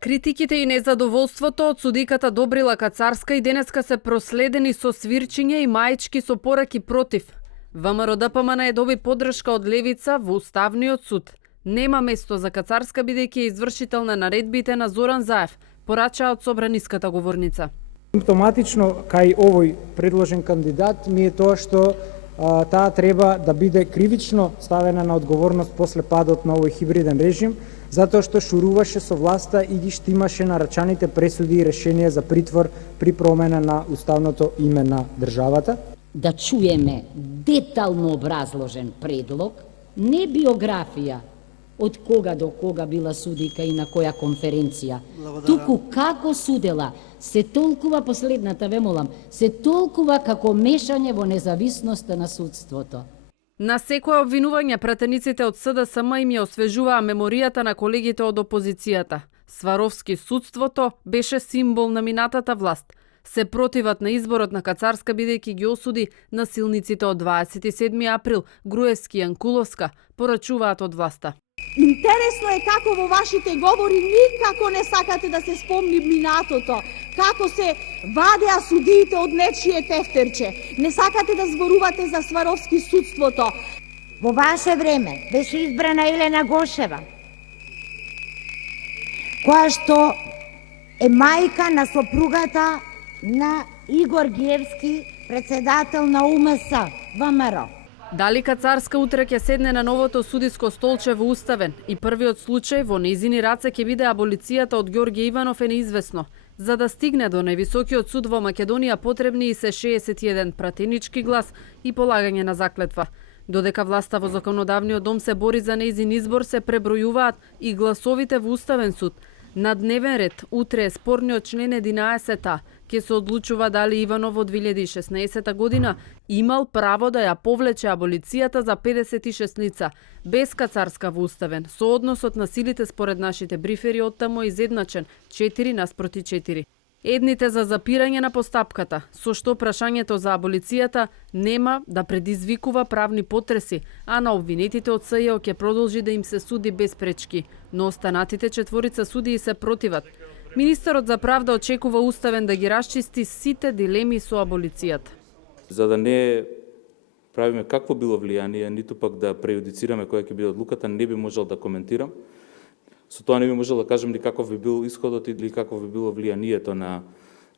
Критиките и незадоволството од судиката Добрила Кацарска и денеска се проследени со свирчиња и маички со пораки против. ВМРО-ДПМН е доби поддршка од левица во Уставниот суд. Нема место за Кацарска бидејќи е извршител на наредбите на Зоран Заев, порача од собраниската говорница. Симптоматично кај овој предложен кандидат ми е тоа што таа треба да биде кривично ставена на одговорност после падот на овој хибриден режим, затоа што шуруваше со власта и ги штимаше на рачаните пресуди и решенија за притвор при промена на уставното име на државата. Да чуеме детално образложен предлог, не биографија, од кога до кога била судика и на која конференција. Туку како судела, се толкува, последната ве молам, се толкува како мешање во независноста на судството. На секое обвинување пратениците од СДСМ им ја освежуваа меморијата на колегите од опозицијата. Сваровски судството беше символ на минатата власт. Се противат на изборот на Кацарска бидејќи ги осуди насилниците од 27 април, Груевски и Јанкуловска, порачуваат од власта. Интересно е како во вашите говори никако не сакате да се спомни минатото, како се вадеа судиите од нечие тефтерче. Не сакате да зборувате за Сваровски судството. Во ваше време беше избрана Елена Гошева, која што е мајка на сопругата на Игор Гиевски, председател на УМС, ВМРО. Дали Кацарска утре ќе седне на новото судиско столче во Уставен и првиот случај во нејзини раце ќе биде аболицијата од Ѓорѓе Иванов е неизвестно. За да стигне до највисокиот суд во Македонија потребни и се 61 пратенички глас и полагање на заклетва. Додека власта во законодавниот дом се бори за нејзин избор, се пребројуваат и гласовите во Уставен суд. На дневен ред утре е спорниот член 11-та, ќе се одлучува дали Иванов во 2016 година имал право да ја повлече аболицијата за 56 лица, без Кацарска во Уставен, со односот на силите според нашите брифери оттаму изедначен 4:4. Едните за запирање на постапката, со што прашањето за аболицијата нема да предизвикува правни потреси, а на обвинетите од СЈО ќе продолжи да им се суди без пречки, но останатите четворица судии се противат. Министерот за правда очекува Уставен да ги расчисти сите дилеми со аболицијата. За да не правиме какво било влијание, ниту пак да прејудицираме која ќе биде одлуката, не би можел да коментирам. Со тоа не би можел да кажем ни каков би бил исходот или каков би било влијанието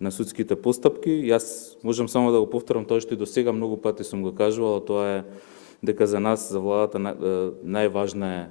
на судските постапки. Јас можам само да го повторам тоа што и до сега многу пати сум го кажувал, тоа е дека за нас, за владата, најважна е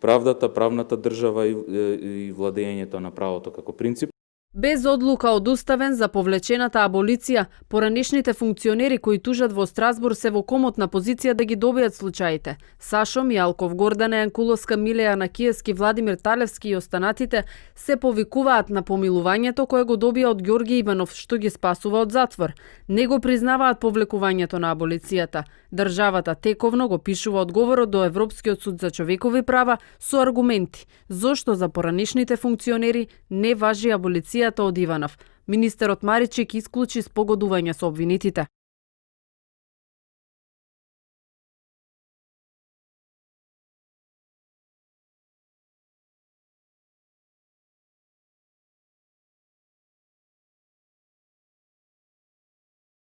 правдата, правната држава и владењето на правото како принцип. Без одлука од Уставен за повлечената аболиција, поранешните функционери кои тужат во Страсбур се во комотна позиција да ги добијат случаите. Сашо Мијалков, Гордана Јанкуловска, Милеја Накиевски, Владимир Талевски и останатите се повикуваат на помилувањето кое го добија од Ѓорѓе Иванов, што ги спасува од затвор. Не го признаваат повлекувањето на аболицијата. Државата тековно го пишува одговорот до Европскиот суд за човекови права со аргументи зошто за поранешните функционери не важи аболицијата од Иванов. Министерот Маричик исклучи спогодување со обвинетите.